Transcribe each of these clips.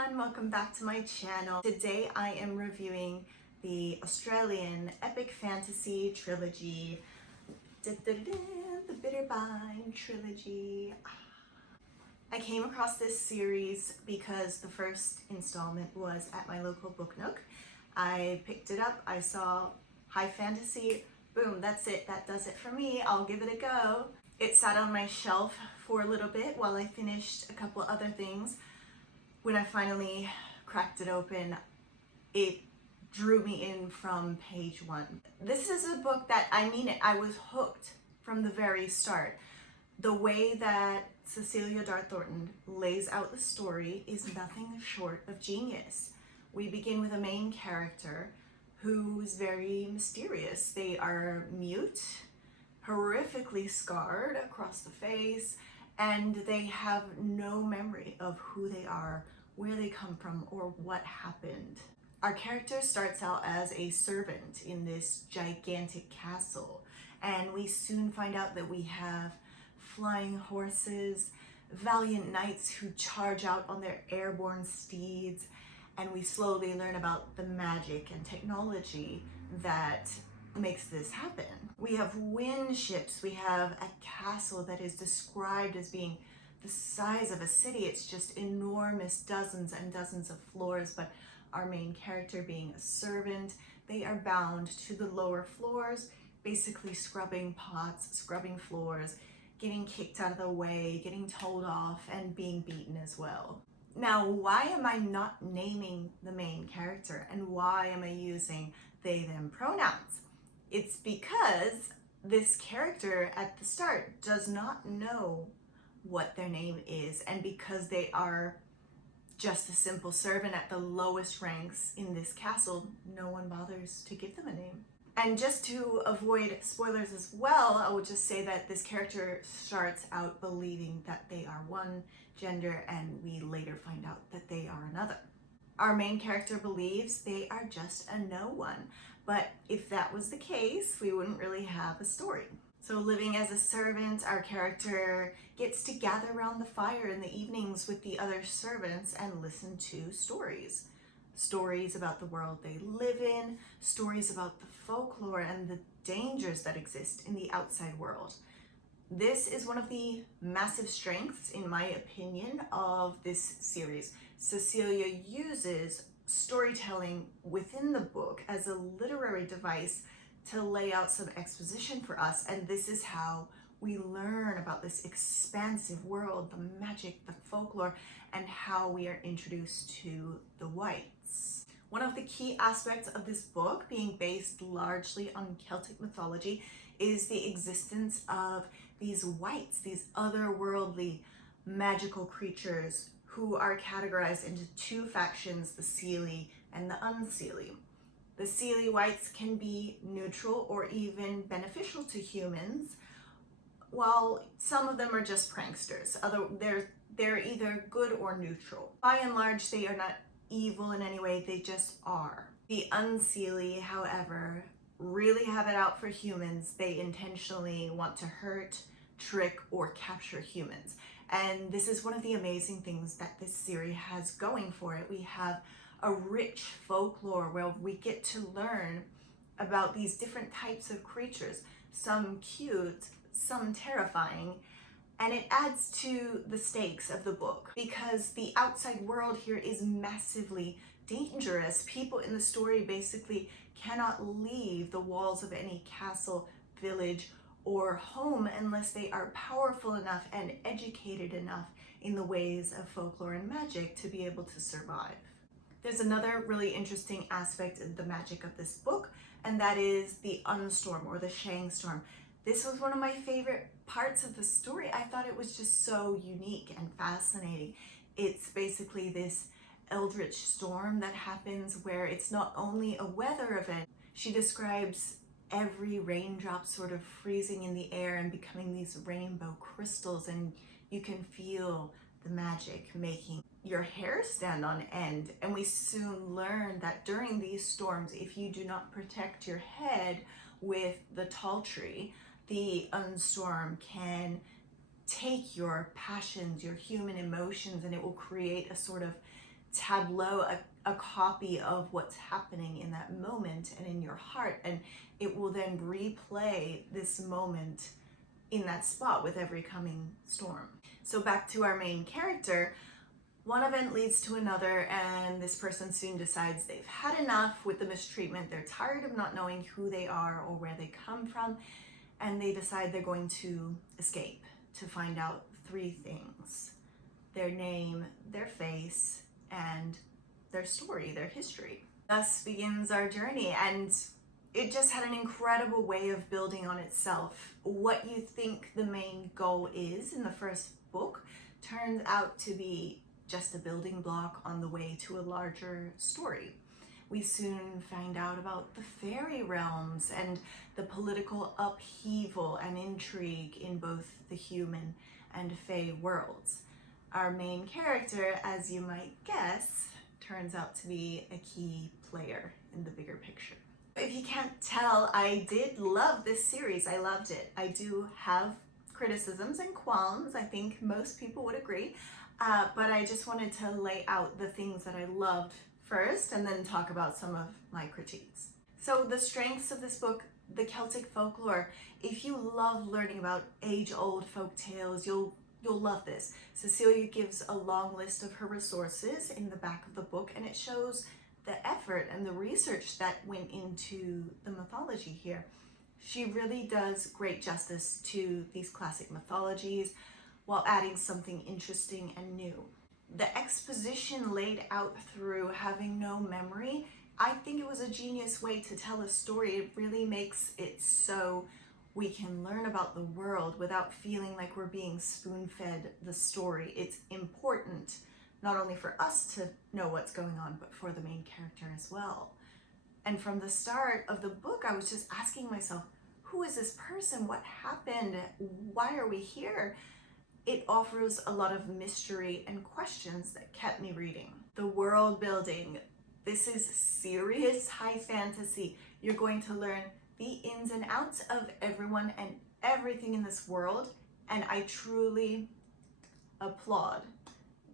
everyone, welcome back to my channel. Today I am reviewing the Australian epic fantasy trilogy, the Bitterbynde trilogy. I came across this series because the first installment was at my local book nook. I picked it up, I saw high fantasy, boom, that's it, that does it for me, I'll give it a go. It sat on my shelf for a little bit while I finished a couple other things. When I finally cracked it open, it drew me in from page one. This is a book that, I was hooked from the very start. The way that Cecilia Dart-Thornton lays out the story is nothing short of genius. We begin with a main character who's very mysterious. They are mute, horrifically scarred across the face, and they have no memory of who they are, where they come from, or what happened. Our character starts out as a servant in this gigantic castle, and we soon find out that we have flying horses, valiant knights who charge out on their airborne steeds, and we slowly learn about the magic and technology that makes this happen. We have wind ships, we have a castle that is described as being the size of a city. It's just enormous, dozens and dozens of floors, but our main character being a servant, they are bound to the lower floors, basically scrubbing pots, scrubbing floors, getting kicked out of the way, getting told off, and being beaten as well. Now, why am I not naming the main character, and why am I using they, them pronouns? It's because this character at the start does not know what their name is, and because they are just a simple servant at the lowest ranks in this castle, no one bothers to give them a name. And just to avoid spoilers as well, I will just say that this character starts out believing that they are one gender, and we later find out that they are another. Our main character believes they are just a no one, but if that was the case, we wouldn't really have a story. So living as a servant, our character gets to gather around the fire in the evenings with the other servants and listen to stories. Stories about the world they live in, stories about the folklore and the dangers that exist in the outside world. This is one of the massive strengths, in my opinion, of this series. Cecilia uses storytelling within the book as a literary device to lay out some exposition for us, and this is how we learn about this expansive world, the magic, the folklore, and how we are introduced to the whites. One of the key aspects of this book, being based largely on Celtic mythology, is the existence of these whites, these otherworldly magical creatures who are categorized into two factions, the Seelie and the Unseelie. The Seelie whites can be neutral or even beneficial to humans, while some of them are just pranksters. They're either good or neutral. By and large, they are not evil in any way, they just are. The Unseelie, however, really have it out for humans. They intentionally want to hurt, trick, or capture humans. And this is one of the amazing things that this series has going for it. We have a rich folklore where we get to learn about these different types of creatures, some cute, some terrifying, and it adds to the stakes of the book because the outside world here is massively dangerous. People in the story basically cannot leave the walls of any castle, village, or home unless they are powerful enough and educated enough in the ways of folklore and magic to be able to survive. There's another really interesting aspect of the magic of this book, and that is the unstorm or the Shang storm. This was one of my favorite parts of the story. I thought it was just so unique and fascinating. It's basically this eldritch storm that happens where it's not only a weather event. She describes every raindrop sort of freezing in the air and becoming these rainbow crystals, and you can feel the magic making your hair stand on end. And we soon learn that during these storms, if you do not protect your head with the tall tree, the unstorm can take your passions, your human emotions, and it will create a sort of tableau, a copy of what's happening in that moment and in your heart, and it will then replay this moment in that spot with every coming storm. So back to our main character, one event leads to another, and this person soon decides they've had enough with the mistreatment. They're tired of not knowing who they are or where they come from, and they decide they're going to escape to find out three things: their name, their face, and their story, their history. Thus begins our journey, and it just had an incredible way of building on itself. What you think the main goal is in the first book turns out to be just a building block on the way to a larger story. We soon find out about the fairy realms and the political upheaval and intrigue in both the human and fae worlds. Our main character, as you might guess, turns out to be a key player in the bigger picture. If you can't tell, I did love this series. I loved it. I do have criticisms and qualms. I think most people would agree. But I just wanted to lay out the things that I loved first and then talk about some of my critiques. So the strengths of this book: the Celtic folklore. If you love learning about age-old folk tales, you'll love this. Cecilia gives a long list of her resources in the back of the book, and it shows the effort and the research that went into the mythology here. She really does great justice to these classic mythologies while adding something interesting and new. The exposition laid out through having no memory, I think it was a genius way to tell a story. It really makes it so we can learn about the world without feeling like we're being spoon-fed the story. It's important not only for us to know what's going on, but for the main character as well. And from the start of the book, I was just asking myself, who is this person? What happened? Why are we here? It offers a lot of mystery and questions that kept me reading. The world building. This is serious high fantasy. You're going to learn the ins and outs of everyone and everything in this world, and I truly applaud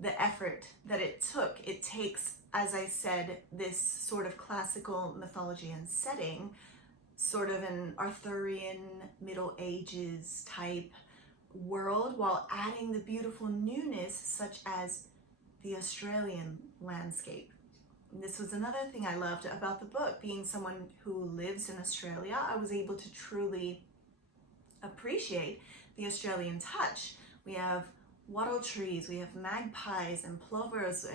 the effort that it took. It takes, as I said, this sort of classical mythology and setting, sort of an Arthurian Middle Ages type world, while adding the beautiful newness such as the Australian landscape. And this was another thing I loved about the book. Being someone who lives in Australia, I was able to truly appreciate the Australian touch. We have wattle trees, we have magpies and plovers.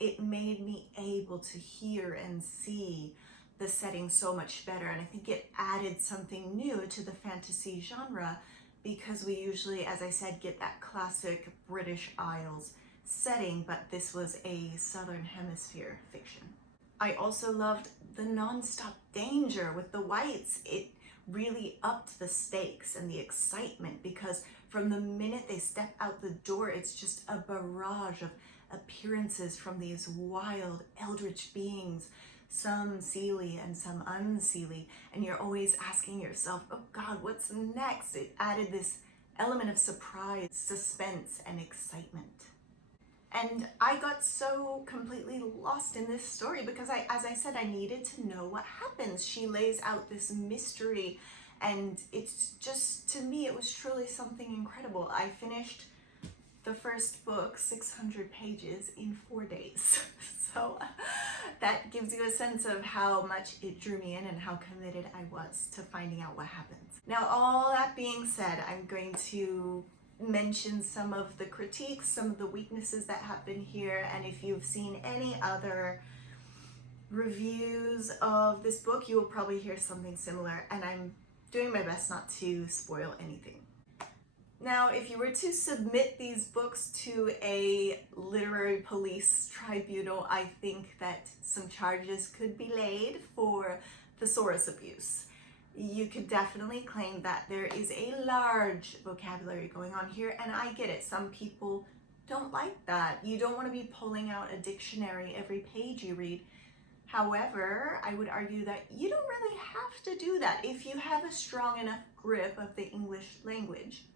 It made me able to hear and see the setting so much better, and I think it added something new to the fantasy genre, because we usually, as I said, get that classic British Isles setting, but this was a Southern Hemisphere fiction. I also loved the non-stop danger with the whites. It really upped the stakes and the excitement, because from the minute they step out the door, it's just a barrage of appearances from these wild eldritch beings, some seelie and some unseelie, and you're always asking yourself, oh God, what's next? It added this element of surprise, suspense, and excitement. And I got so completely lost in this story because as I said, I needed to know what happens. She lays out this mystery, and it's just, to me, it was truly something incredible. I finished the first book, 600 pages, in 4 days. So that gives you a sense of how much it drew me in and how committed I was to finding out what happens. Now, all that being said, I'm going to mention some of the critiques, some of the weaknesses that happen here, and if you've seen any other reviews of this book, you will probably hear something similar, and I'm doing my best not to spoil anything. Now, if you were to submit these books to a literary police tribunal, I think that some charges could be laid for thesaurus abuse. You could definitely claim that there is a large vocabulary going on here, and I get it. Some people don't like that. You don't want to be pulling out a dictionary every page you read. However, I would argue that you don't really have to do that. If you have a strong enough grip of the English language,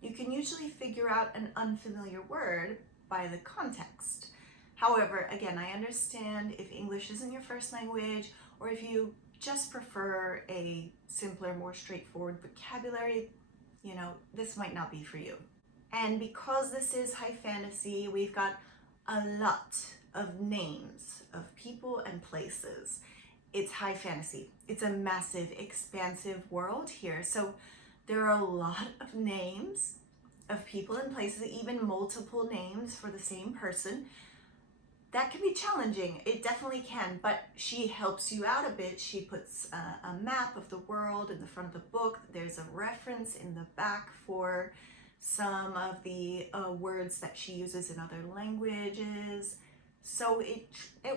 you can usually figure out an unfamiliar word by the context. However, again, I understand if English isn't your first language, or if you just prefer a simpler, more straightforward vocabulary, you know, this might not be for you. And because this is high fantasy, we've got a lot of names of people and places. It's high fantasy. It's a massive, expansive world here. So there are a lot of names of people and places, even multiple names for the same person. That can be challenging. It definitely can, but she helps you out a bit. She puts a map of the world in the front of the book. There's a reference in the back for some of the words that she uses in other languages. So it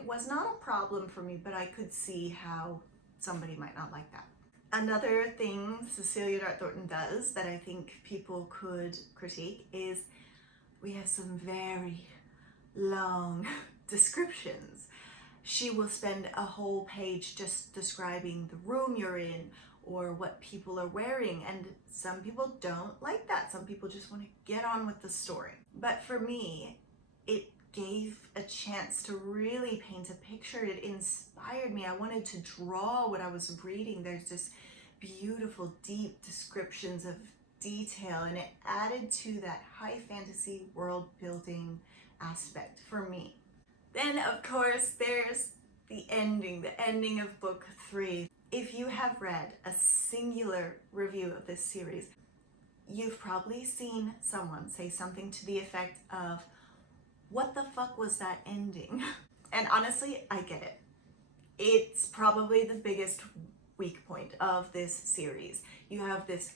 was not a problem for me, but I could see how somebody might not like that. Another thing Cecilia Dart-Thornton does that I think people could critique is we have some very long descriptions. She will spend a whole page just describing the room you're in or what people are wearing, and some people don't like that. Some people just want to get on with the story. But for me, it gave a chance to really paint a picture. It inspired me. I wanted to draw what I was reading. There's this beautiful, deep descriptions of detail, and it added to that high fantasy world building aspect for me. Then, of course, there's the ending of book 3. If you have read a singular review of this series, you've probably seen someone say something to the effect of, "What the fuck was that ending?" And honestly, I get it. It's probably the biggest weak point of this series. You have this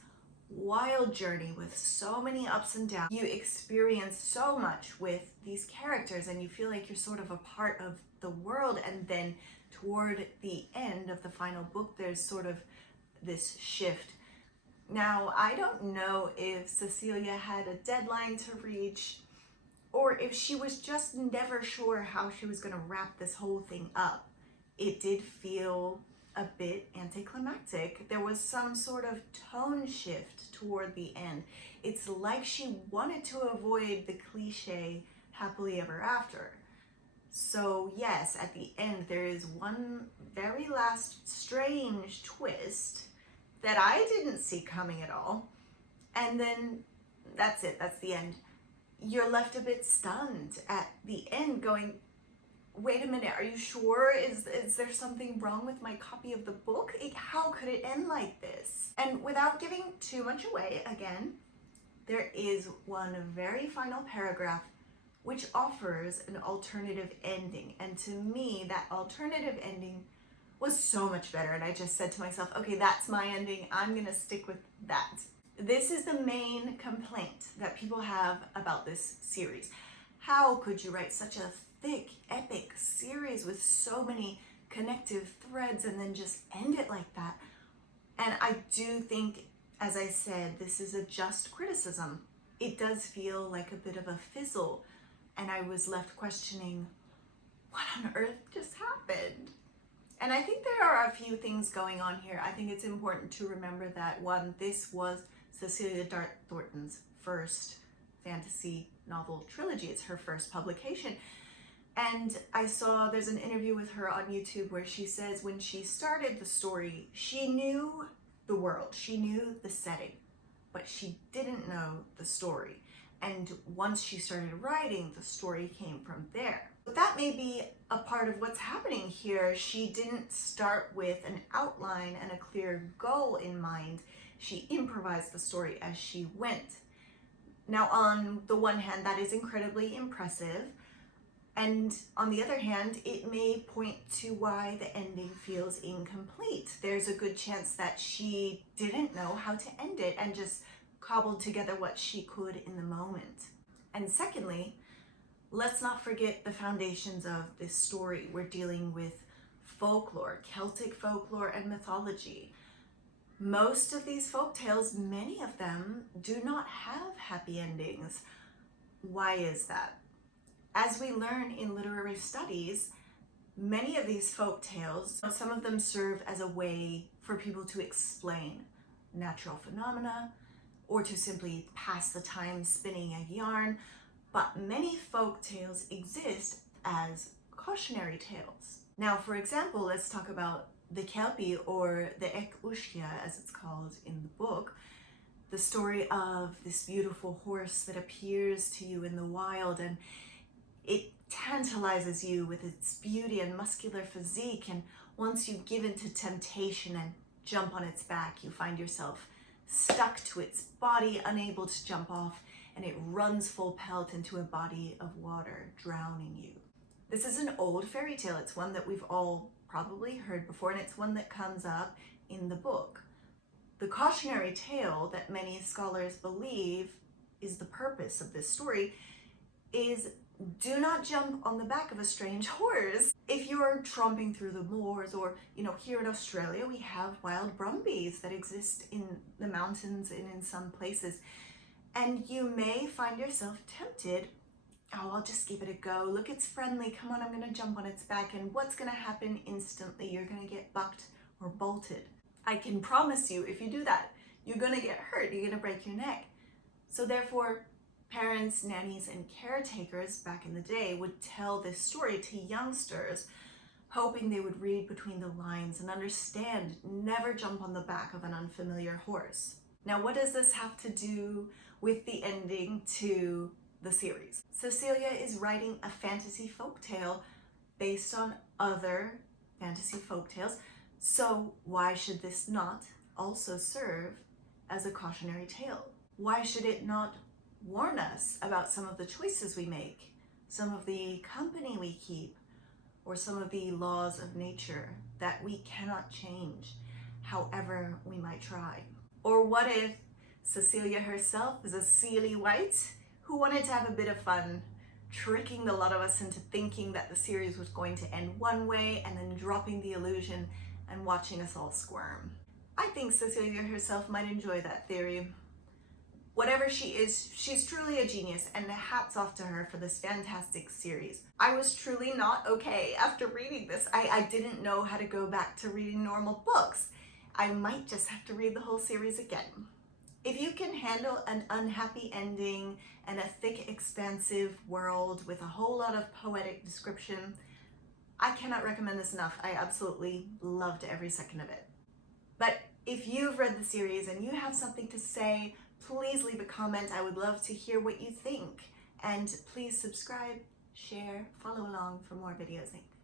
wild journey with so many ups and downs. You experience so much with these characters and you feel like you're sort of a part of the world, and then toward the end of the final book there's sort of this shift. Now, I don't know if Cecilia had a deadline to reach or if she was just never sure how she was going to wrap this whole thing up. It did feel a bit anticlimactic. There was some sort of tone shift toward the end. It's like she wanted to avoid the cliche happily ever after. So yes, at the end there is one very last strange twist that I didn't see coming at all. And then that's it, that's the end. You're left a bit stunned at the end going, wait a minute, are you sure? Is there something wrong with my copy of the book? How could it end like this? And without giving too much away, again, there is one very final paragraph which offers an alternative ending. And to me, that alternative ending was so much better. And I just said to myself, okay, that's my ending. I'm gonna stick with that. This is the main complaint that people have about this series. How could you write such a thick, epic series with so many connective threads and then just end it like that? And I do think, as I said, this is a just criticism. It does feel like a bit of a fizzle, and I was left questioning, what on earth just happened? And I think there are a few things going on here. I think it's important to remember that, one, this was Cecilia Dart-Thornton's first fantasy novel trilogy. It's her first publication. And I saw there's an interview with her on YouTube where she says when she started the story, she knew the world, she knew the setting, but she didn't know the story. And once she started writing, the story came from there. But that may be a part of what's happening here. She didn't start with an outline and a clear goal in mind. She improvised the story as she went. Now, on the one hand, that is incredibly impressive. And on the other hand, it may point to why the ending feels incomplete. There's a good chance that she didn't know how to end it and just cobbled together what she could in the moment. And secondly, let's not forget the foundations of this story. We're dealing with folklore, Celtic folklore and mythology. Most of these folk tales, many of them, do not have happy endings. Why is that? As we learn in literary studies, many of these folk tales, some of them serve as a way for people to explain natural phenomena or to simply pass the time spinning a yarn. But many folk tales exist as cautionary tales. Now, for example, let's talk about the Kelpie, or the Ek Ushkia as it's called in the book, the story of this beautiful horse that appears to you in the wild, and it tantalizes you with its beauty and muscular physique, and once you give in to temptation and jump on its back, you find yourself stuck to its body, unable to jump off, and it runs full pelt into a body of water, drowning you. This is an old fairy tale. It's one that we've all probably heard before, and it's one that comes up in the book. The cautionary tale that many scholars believe is the purpose of this story is, do not jump on the back of a strange horse. If you're tromping through the moors, or here in Australia we have wild brumbies that exist in the mountains and in some places, and you may find yourself tempted, oh, I'll just give it a go. Look, it's friendly. Come on, I'm gonna jump on its back. And what's gonna happen instantly? You're gonna get bucked or bolted. I can promise you, if you do that, you're gonna get hurt. You're gonna break your neck. So therefore, parents, nannies, and caretakers back in the day would tell this story to youngsters, hoping they would read between the lines and understand, never jump on the back of an unfamiliar horse. Now, what does this have to do with the ending to the series? Cecilia is writing a fantasy folktale based on other fantasy folktales, so why should this not also serve as a cautionary tale? Why should it not warn us about some of the choices we make, some of the company we keep, or some of the laws of nature that we cannot change, however we might try? Or what if Cecilia herself is a Sealy White who wanted to have a bit of fun, tricking a lot of us into thinking that the series was going to end one way and then dropping the illusion and watching us all squirm? I think Cecilia herself might enjoy that theory. Whatever she is, she's truly a genius, and hats off to her for this fantastic series. I was truly not okay after reading this. I didn't know how to go back to reading normal books. I might just have to read the whole series again. If you can handle an unhappy ending and a thick, expansive world with a whole lot of poetic description, I cannot recommend this enough. I absolutely loved every second of it. But if you've read the series and you have something to say, please leave a comment. I would love to hear what you think. And please subscribe, share, follow along for more videos. Thanks.